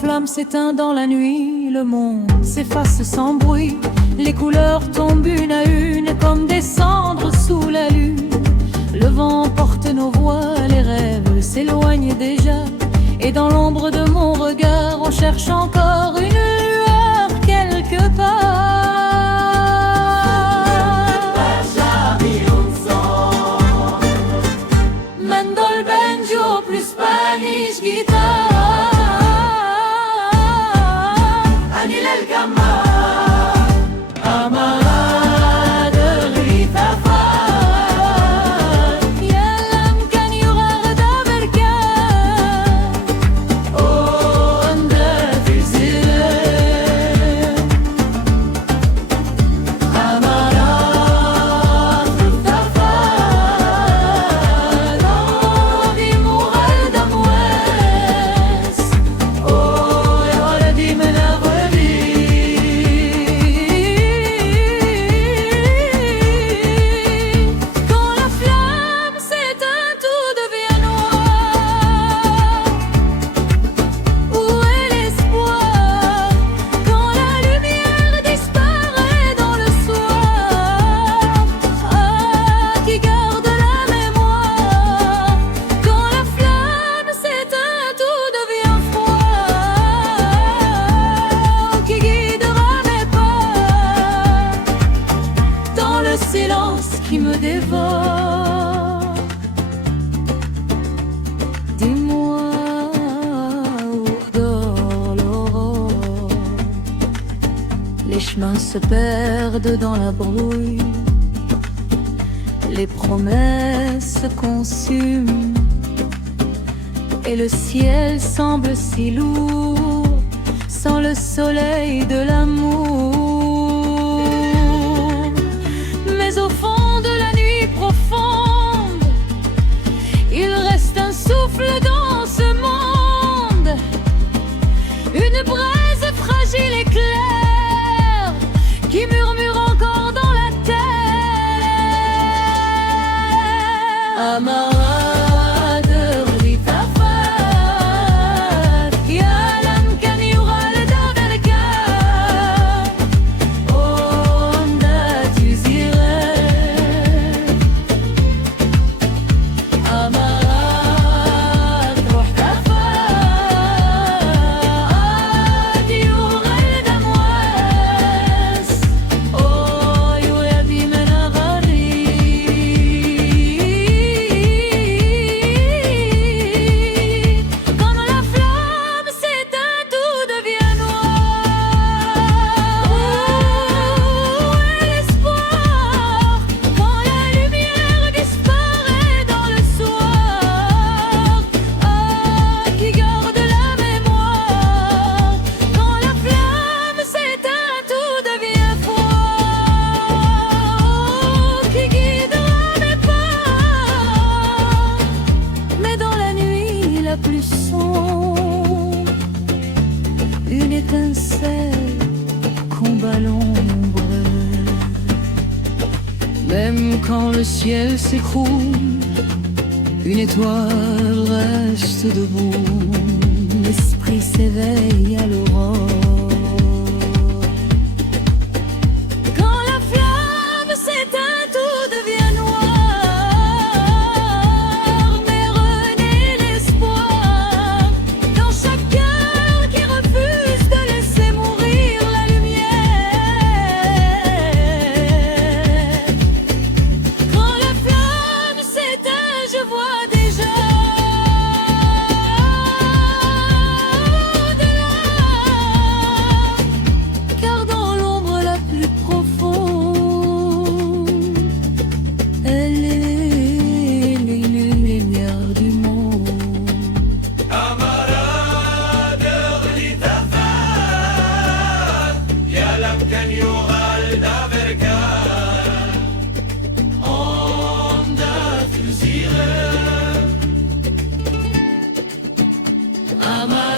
flamme s'éteint dans la nuit, le monde s'efface sans bruit. Les couleurs tombent une à une comme des cendres sous la lune. Le vent porte nos voix, les rêves s'éloignent déjà. Et dans l'ombre de mon regard, on cherche encore une lueur quelque part. Mandol, banjo, plus Spanish guitar. Anil el Gamma. Qui me dévore. Dis-moi où dort l'aurore. Les chemins se perdent dans la brouille. Les promesses se consument. Et le ciel semble si lourd sans le soleil de l'amour. Mais au fond profonde, il reste un souffle dans ce monde, une braise fragile et claire qui murmure encore dans la terre. Amara. Une étincelle combat l'ombre. Même quand le ciel s'écroule, une étoile reste debout. L'esprit s'éveille à l'aurore. Amar